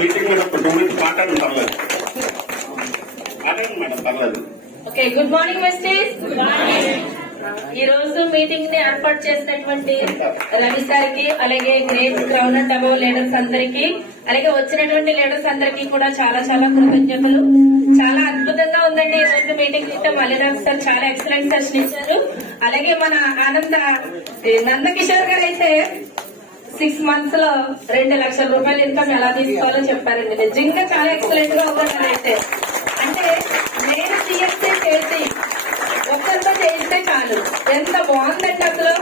Meeting మీద ఒక 2 minutes మాట్లాడండి పర్లేదు. మాట్లాడండి మేడం పర్లేదు. ఓకే, గుడ్ మార్నింగ్ వెస్టీస్. ఈ రోజు మీటింగ్ ని ఏర్పాటు చేసినటువంటి రవి సార్ కి, అలాగే great crown and above leaders అందరికి, అలాగే వచ్చినటువంటి లీడర్స్ అందరికి కూడా చాలా చాలా కృతజ్ఞతలు. చాలా అద్భుతంగా ఉందండి ఈ రోజు మీటింగ్. మల్లిరామ్ సార్ చాలా ఎక్సలెంట్ సెషన్ ఇచ్చారు. అలాగే మన నందకిషోర్ గారు అయితే 6 months లో 2 లక్షల రూపాయలు ఇన్కమ్ ఎలా తీసుకోవాలో చెప్పారండి. నిజంగా చాలా ఎక్సలెంట్ గా ఉన్నారు. అయితే అంటే నేను సిఎస్సీ చేసి ఒక్కరితో చేస్తే చాలు, ఎంత బాగుందండి అసలు.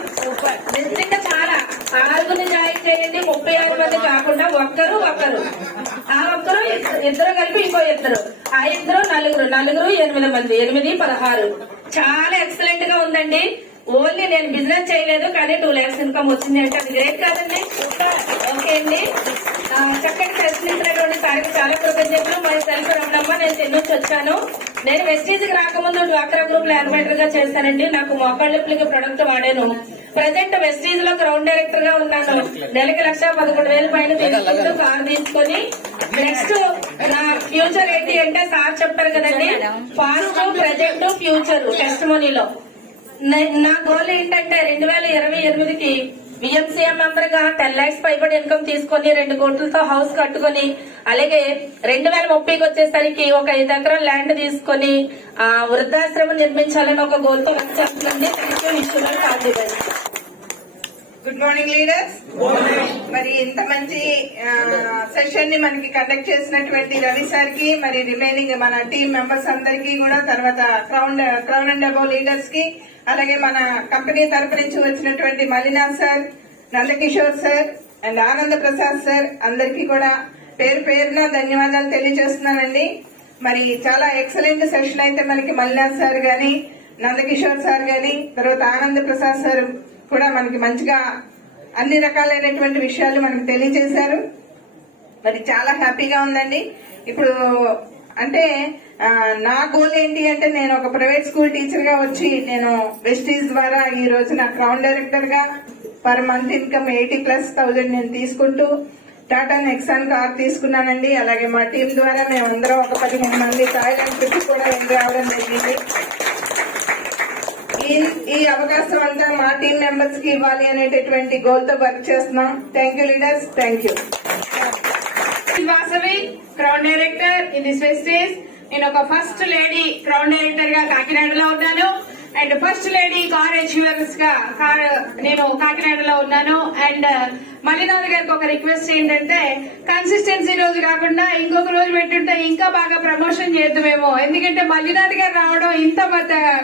నిజంగా చాలా 6 జాయిన్ చేయండి, 35 మంది కాకుండా ఒక్కరు ఆ ఒక్కరు ఇద్దరు కలిపి ఇంకో ఇద్దరు, ఆ ఇద్దరు నలుగురు 8 మంది, 8, 16 చాలా ఎక్సలెంట్ గా ఉందండి. ఓన్లీ నేను బిజినెస్ చేయలేదు కానీ 2 lakhs ఇన్కమ్ వచ్చింది అంటే అది గ్రేట్ కాదండి. ఓకే అండి, చక్కటి ప్రశ్నించినటువంటి సార్కి చాలా కృతజ్ఞతలు. మరి సెల్ఫ్ రమణమ్మ, నేను చెన్నై నుంచి వచ్చాను. నేను వెస్టీజ్ కి రాకముందు డ్వాక్రా గ్రూప్ లో అడ్వైజర్ గా చేస్తానండి. నాకు మోకాళ్ళకి ప్రొడక్ట్ వాడాను. ప్రజెంట్ వెస్టీజ్ లో గ్రౌండ్ డైరెక్టర్ గా ఉన్నాను. నెలకి 1,11,000 పైన తీసుకుంటూ కార్ తీసుకొని నెక్స్ట్ నా ఫ్యూచర్ ఏంటి అంటే సార్ చెప్పారు కదండి, పాస్ట్, ప్రజెంట్, ఫ్యూచర్ టెస్టిమోనీలో నా గోల్ ఏంటంటే 2028కి విఎంసీఎం మెంబర్ గా 10 lakhs పైబడి ఇన్కమ్ తీసుకొని 2 కోట్లతో హౌస్ కట్టుకుని, అలాగే 2030కి వచ్చేసరికి ఒక 5 ఎకరాల ల్యాండ్ తీసుకొని వృద్ధాశ్రమం నిర్మించాలని ఒక గోల్ తో వర్క్ చేస్తుందండి. Good morning leaders. మరి ఇంత మంచి సెషన్ ని మనకి కండక్ట్ చేసినటువంటి రవి సార్ కి, మరి రిమైనింగ్ మన టీమ్ మెంబర్స్ అందరికీ కూడా, తర్వాత క్రౌన్ అండ్ అబౌవ్ లీడర్స్ కి, అలాగే మన కంపెనీ తరపు నుంచి వచ్చినటువంటి మల్లినాథ్ సార్, నందకిషోర్ సార్ అండ్ ఆనంద ప్రసాద్ సార్ అందరికీ కూడా పేరు పేరున ధన్యవాదాలు తెలియజేస్తున్నానండి. మరి చాలా ఎక్సలెంట్ సెషన్ అయితే మనకి మల్లినాథ్ సార్ గాని, నందకిషోర్ సార్ గాని, తర్వాత ఆనంద ప్రసాద్ సార్ కూడా మనకి మంచిగా అన్ని రకాలైనటువంటి విషయాలు మనకు తెలియజేశారు. మరి చాలా హ్యాపీగా ఉందండి. ఇప్పుడు అంటే నా గోల్ ఏంటి అంటే, నేను ఒక ప్రైవేట్ స్కూల్ టీచర్ గా వచ్చి నేను వెస్టీజ్ ద్వారా ఈ రోజు నా క్రౌన్ డైరెక్టర్ గా పర్ మంత్ ఇన్కమ్ 80,000+ నేను తీసుకుంటూ టాటా నెక్సాన్ కార్ తీసుకున్నానండి. అలాగే మా టీం ద్వారా మేమందరం ఒక 15 మంది థాయిలాండ్ ట్రిప్ కూడా వెళ్ళి రావడం జరిగింది. ఈ అవకాశం అంతా మా టీం మెంబర్స్ కి ఇవ్వాలి అనేటటువంటి గోల్ తో వర్క్ చేస్తున్నాం. Thank you leaders, thank you. Vasavi, crown director in this vestige. నేను ఒక ఫస్ట్ లేడీ క్రౌన్ డైరెక్టర్ గా కాకినాడలో ఉన్నాను and first lady car achievers గా నేను కాకినాడలో ఉన్నాను. అండ్ మల్లినాథ్ గారికి ఒక రిక్వెస్ట్ ఏంటంటే, కన్సిస్టెన్సీ రోజు కాకుండా ఇంకొక రోజు పెట్టుంటే ఇంకా బాగా ప్రమోషన్ చేద్దామేమో. ఎందుకంటే మల్లినాథ్ గారు రావడం, ఇంత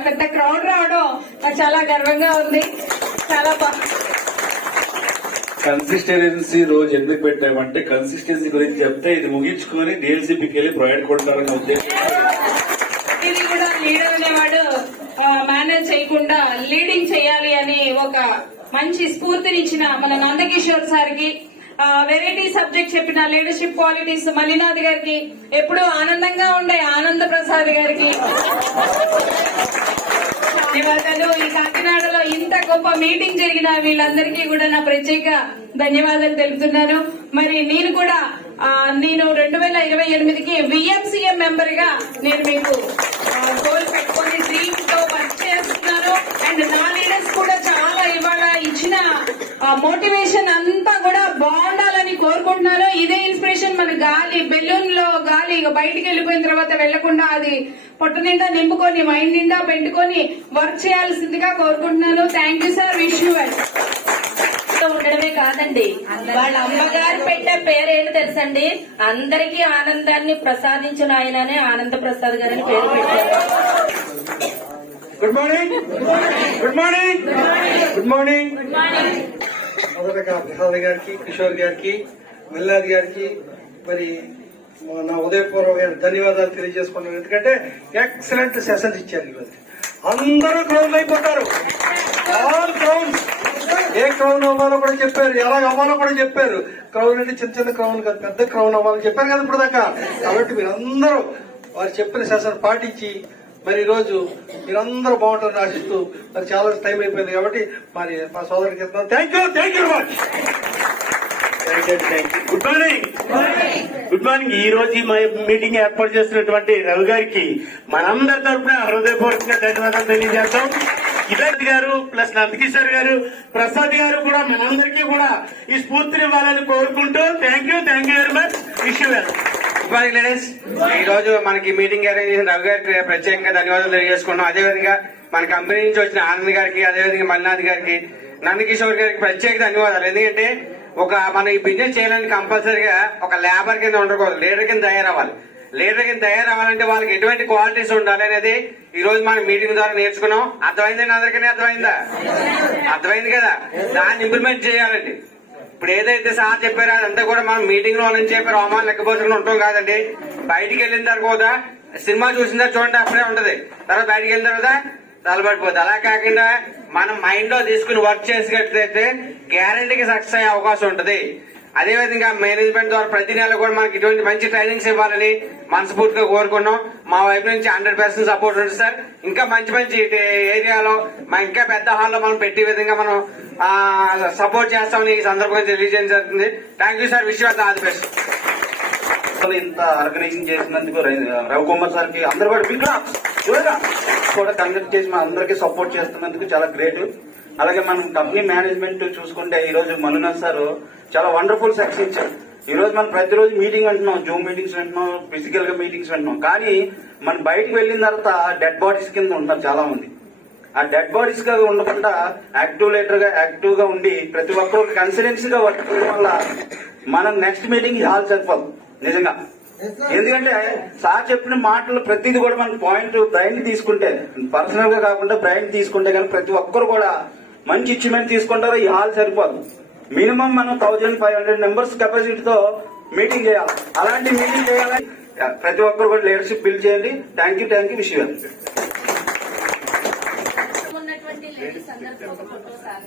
పెద్ద క్రౌడ్ రావడం నాకు చాలా గర్వంగా ఉంది. చాలా కన్సిస్టెన్సీ రోజు ఎందుకు పెట్టామంటే, కన్సిస్టెన్సీ గురించి చెప్తే ఇది ముగించుకుని డిఎల్సీపీకి వెళ్ళి ప్రొవైడ్ కొడతారని ఉద్దేశం. ఇది కూడా లీడర్ అనేవాడు మేనేజ్ చేయకుండా లీడింగ్ చేయాలి అని ఒక మంచి స్ఫూర్తినిచ్చిన మన నందకిషోర్ సార్ కి, వెరైటీ సబ్జెక్ట్ చెప్పిన లీడర్షిప్ క్వాలిటీస్ మల్లినాథ్ గారికి, ఎప్పుడూ ఆనందంగా ఉండే ఆనంద ప్రసాద్ గారికి ధన్యవాదాలు. ఈ కాకినాడలో ఇంత గొప్ప మీటింగ్ జరిగిన వీళ్ళందరికీ కూడా నా ప్రత్యేక ధన్యవాదాలు తెలుపుతున్నాను. మరి నేను కూడా 2028కి విఎంసీఎం మెంబర్ గా నేను మీకు గోల్ పెట్టుకుని డ్రీమ్ తో వర్క్ చేస్తున్నాను. అండ్ నా లీడర్స్ కూడా చాలా ఇవాళ ఇచ్చిన మోటివేషన్ అంతా కూడా బాగుండాలని కోరుకుంటున్నాను. ఇదే ఇన్స్పిరేషన్ మన బెలూన్ లో గాలి బయటికి వెళ్ళిపోయిన తర్వాత వెళ్లకుండా అది పొట్ట నిండా నింపుకొని మైండ్ నిండా పెట్టుకొని వర్క్ చేయాల్సిందిగా కోరుకుంటున్నాను. Thank you sir, wish you well. ఉండడమే కాదండి, వాళ్ళ అమ్మగారు పెట్టే పేరేంటి తెలుసండి, అందరికీ ఆనందాన్ని ప్రసాదించిన ఆయననే ఆనంద ప్రసాద్ గారిని పేరు పెట్టారు. Good morning, good morning, good morning. మొదటగా ప్రసాద్ గారికి, కిషోర్ గారికి, మల్లినాథ్ గారికి మరి నా ఉదయపూర్వక ధన్యవాదాలు తెలియజేసుకున్నాను. ఎందుకంటే ఎక్సలెంట్ సెషన్స్ ఇచ్చారు. ఈరోజు అందరూ క్రౌన్ అయిపోతారు. ఆల్ క్రౌన్స్, ఏ క్రౌన్ అవ్వాలో కూడా చెప్పారు, ఎలా అవ్వాలో కూడా చెప్పారు. క్రౌన్ అంటే చిన్న చిన్న క్రౌన్ కాదు, పెద్ద క్రౌన్ అవ్వాలని చెప్పారు కదా ఇప్పుడు దాకా. కాబట్టి మీరందరూ వారు చెప్పిన సెషన్ పాటించి మరి ఈ రోజు మీరందరూ బాగుంటారని ఆశిస్తూ, మరి చాలా టైం అయిపోయింది కాబట్టి మరి మా సోదరుడికి ఇస్తున్నాం. Thank you, thank you very much. Good morning. Good morning. ఈ రోజు ఈ మీటింగ్ ఏర్పాటు చేస్తున్నటువంటి రవి గారికి మనందరి తరఫున హృదయపూర్వకంగా ధన్యవాదాలు తెలియజేస్తాం. కిరణ్ గారు ప్లస్ నందకిషోర్ గారు, ప్రసాద్ గారు కూడా మనందరికీ కూడా ఈ స్ఫూర్తిని ఇవ్వాలని కోరుకుంటూ thank you very much. Wish you well. Good morning ladies. ఈ రోజు మనకి మీటింగ్ అరేంజ్ చేసిన రవి గారికి ప్రత్యేకంగా ధన్యవాదాలు తెలియజేసుకున్నాం. అదేవిధంగా మన కంపెనీ నుంచి వచ్చిన ఆనంద్ గారికి, అదేవిధంగా మల్లినాథ్ గారికి, నందకిషోర్ గారికి ప్రత్యేక ధన్యవాదాలు. ఎందుకంటే మనం ఈ బిజినెస్ చేయాలని కంపల్సరీగా ఒక లేబర్ కింద ఉండకూడదు, లీడర్ కింద తయారవ్వాలి. లీడర్ కింద తయారవ్వాలంటే వాళ్ళకి ఎటువంటి క్వాలిటీస్ ఉండాలి అనేది ఈ రోజు మనం మీటింగ్ ద్వారా నేర్చుకున్నాం. అర్థమైందండి అందరికీ? అర్థమైందా? అర్థమైంది కదా. దాన్ని ఇంప్లిమెంట్ చేయాలండి. ఇప్పుడు ఏదైతే సార్ చెప్పారో అదంతా కూడా మనం మీటింగ్ లో నుంచి చెప్పారు అవమానం లెక్కపోసుకుని ఉంటాం కాదండి. బయటికి వెళ్ళిన తర్వాత సినిమా చూసిన తర్వాత చూడండి అప్పుడే ఉంటది, తర్వాత బయటికి వెళ్ళిన తర్వాత తలబడిపోతుంది. అలా కాకుండా మనం మైండ్ లో తీసుకుని వర్క్ చేసినట్లయితే గ్యారంటీకి సక్సెస్ అయ్యే అవకాశం ఉంటుంది. అదేవిధంగా మేనేజ్మెంట్ ద్వారా ప్రతి నెల కూడా మనకి ఇటువంటి మంచి ట్రైనింగ్స్ ఇవ్వాలని మనస్ఫూర్తిగా కోరుకున్నాం. మా వైపు నుంచి 100% సపోర్ట్ ఉంటుంది సార్. ఇంకా మంచి మంచి ఏరియాలో ఇంకా పెద్ద హాల్లో మనం పెట్టే విధంగా మనం సపోర్ట్ చేస్తామని ఈ సందర్భంగా తెలియజేయడం జరుగుతుంది. Thank you sir. Wish you all the best. ఇంత ఆర్గనైజింగ్ చేసినందుకు రవికుమార్ సార్ కి అందరూ కూడా కండక్ట్ చేసి మా అందరికి సపోర్ట్ చేస్తున్నందుకు చాలా గ్రేట్. అలాగే మనం కంపెనీ మేనేజ్మెంట్ చూసుకుంటే ఈ రోజు మల్లినాథ్ సార్ చాలా వండర్ఫుల్ సక్సెస్ ఇచ్చారు. ఈ రోజు మనం ప్రతిరోజు మీటింగ్ అంటున్నాం, జూమ్ మీటింగ్స్ అంటున్నాం, ఫిజికల్ గా మీటింగ్స్ అంటున్నాం. కానీ మనం బయటకు వెళ్లిన తర్వాత డెడ్ బాడీస్ కింద ఉంటారు చాలా మంది. ఆ డెడ్ బాడీస్ గా ఉండకుండా యాక్టివ్ గా ఉండి ప్రతి ఒక్కరు కన్సిడెన్స్ గా వర్క్ చేయడం వల్ల మనం నెక్స్ట్ మీటింగ్ హాల్ సరిపోదు నిజంగా. ఎందుకంటే సార్ చెప్పిన మాటలు ప్రతిదీ కూడా మన పాయింట్ బ్రైన్ తీసుకుంటే, పర్సనల్ గా కాకుండా బ్రైన్ తీసుకుంటే కానీ ప్రతి ఒక్కరు కూడా మంచి అచీవ్మెంట్ తీసుకుంటారో ఈ హాల్ సరిపోదు. మినిమం మనం 1500 మెంబర్స్ కెపాసిటీతో మీటింగ్ చేయాలి. అలాంటి మీటింగ్ చేయాలని ప్రతి ఒక్కరు కూడా లీడర్షిప్ బిల్డ్ చేయండి. థ్యాంక్ యూ విషయం. ఉన్నటువంటి లేడీస్ అందరితో ఒక ఫోటో సార్.